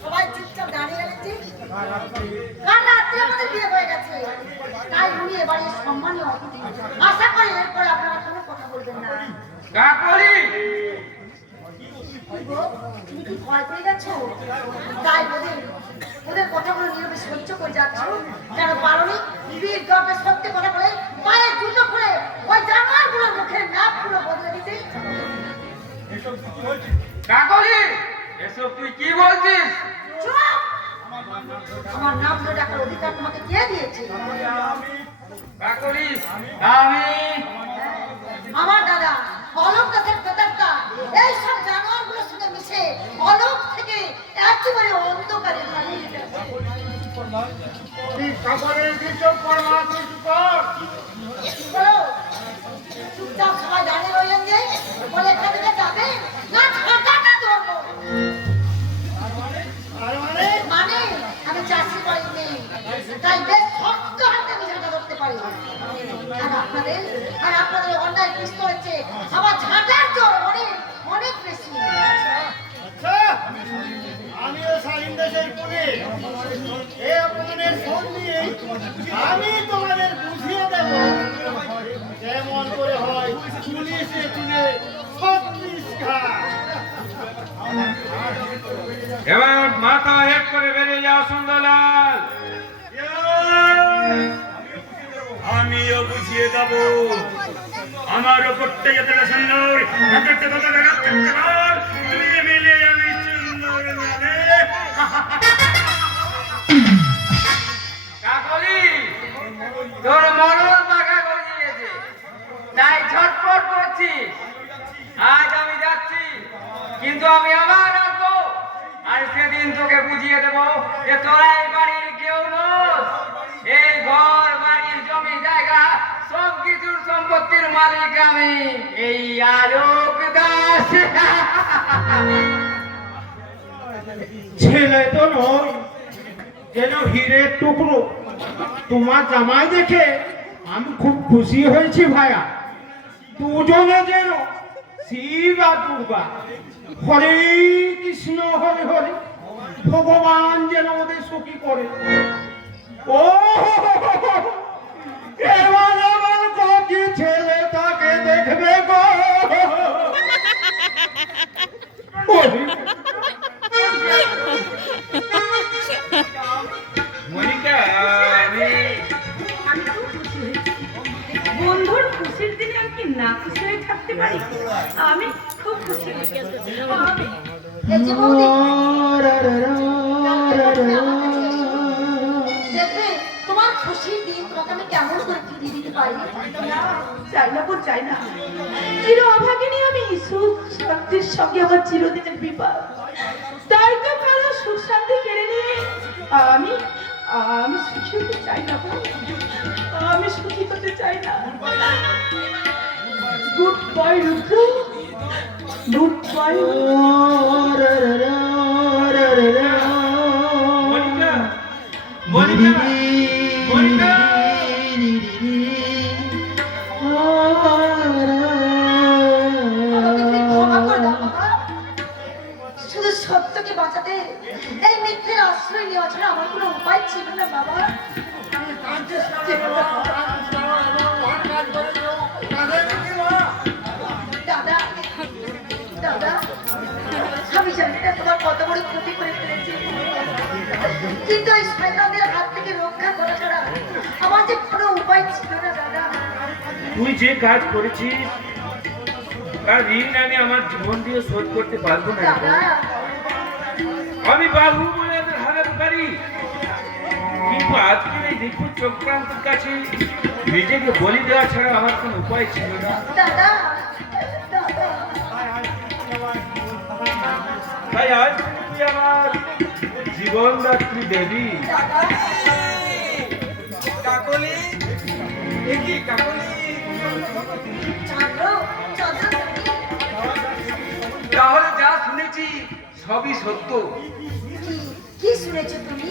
সবাই চুপচাপ দাঁড়িয়ে গেছে। কাল রাত্রে আমাদের বিয়ে হয়ে গেছে, তাই উনি এবারে সম্মানীয় অতিথি। আশা করি এরপর আপনারা কোনো কথা বলবেন না। কাকলি তুমি কি ভয় পেয়ে গেছো? তাই ওদের কথাগুলো নীরবে সহ্য করে যাচ্ছ কেন? পারোনি বীর গর্বে সত্যি কথা বলে পায়ে জুতো খুলে ওই জানোয়ারগুলোর মুখের নাক পুরো বদলে দিতে। কাকলি এসব তুই কি বলছিস? চুপ! আমার নাম ধরে ডাকার অধিকার তোমাকে কে দিয়েছে? কাকলি আমি আমার দাদা অলোক দাসের প্রেতাত্মা এই সব জানোয়ারগুলোর সঙ্গে মিশে অলোক থেকে একেবারে অন্ধকারে হারিয়ে গেছে। চুপচাপ সবাই দাঁড়িয়ে রইলেন যে বলে এখান থেকে যাবে না ঢাকাটা ধরবো। মানে আমি চাষি করি নেই, তাই বেশ শক্ত হাতে আমি ঝাঁটা ধরতে পারি। আর আপনাদের অন্যায় কৃষ্ণ হচ্ছে আমার ঝাঁটার জোর অনেক অনেক বেশি। আমিও স্বাধীন দেশের পুলিশ, এ অপমানের ফোন নিয়ে আমি তোমাদের বুঝিয়ে দেব কেমন করে হয় পুলিশে তুলে 36 ঘাট। এবার মাথা হেট করে বেরিয়ে যাও সুন্দরলাল। আমিও বুঝিয়ে দেব আমার ওপরটা যাতে সুন্দর তুই মিলে আমি সুন্দর মানে কাকলি তোর মরণ পাকা গজিয়েছে, তাই ছটফট করছিস। আজ আমি যাচ্ছি, কিন্তু আমি আবার আসবো, আর সেদিন তোকে বুঝিয়ে দেবো যে তোরা এই বাড়ির কেউ নস। এই ঘর বাড়ির জমি জায়গা সব কিছুর সম্পত্তির মালিক আমি, এই আলোক দাস। ছেলে তো নয়, যেন হীরের টুকরো। তোমার জামাই দেখে আমি খুব খুশি হয়েছি ভাইয়া। দুজনে যেন শিব আর দুর্গা, হরে কৃষ্ণ হরে হরে, ভগবান যেন ওদের সুখী করে। ও এবার আমার কবি ছেলে তাকে দেখবে গো। মনিকা আমি খুব খুশি হয়েছি। বন্ধুর খুশির দিনে আমি কি না খুশি হয়ে থাকতে পারি? আমি খুব খুশি হয়েছি। এই যে বৌদি, দেখবে তোমার খুশির দিন তোমাকে আমি কেমন করে ফিরিয়ে দিতে পারি। চাই না বোন, চাই না। চির অভাগিনী আমি, সুখ শান্তির সঙ্গে আমার চিরদিনের বিবাহ। তাই তো কারো সুখ শান্তি কেড়ে নিয়ে আমি আমি সুখী হতে চাই না বোন, আমি সুখী হতে চাই না। গুড বাই রুদ্র, গুড বাই। মনিকা মনিকা মনিকা ক্ষমা করে দাও বাবা। শুধু সত্যকে বাঁচাতে এই মিথ্যের আশ্রয় নেওয়া ছাড়া আমার কোনো উপায় ছিল না বাবা। দাদা দাদা, আমি জানি না তোমার কত বড় ক্ষতি করে ফেলেছি, কিন্তু এই শয়তানদের হাত থেকে রক্ষা করা ছাড়া আমার যে কোনো উপায় ছিল না দাদা। তুই যে কাজ করেছিস তার ঋণ আমি আমার জীবন দিয়ে শোধ করতে পারবো না। দাদা আমি বাবু বলে এদের হারাতে পারি, কিন্তু আজকের এই নিখুঁত চক্রান্তের কাছে নিজেকে বলি দেওয়া ছাড়া আমার কোনো উপায় ছিল না। দাদা দাদা, তাই আজ তুই আমার জীবনদাত্রী দেবী। কাকলি কি কাকলি চন্দ্র চন্দ্র, তাহলে যা শুনেছি সবই সত্য। কি শুনেছো তুমি?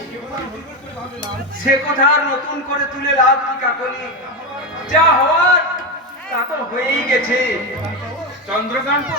সে কথা আর নতুন করে তুলে লাভ কি কাকলি? যা হওয়ার তা তো হয়েই গেছে। চন্দ্রকান্ত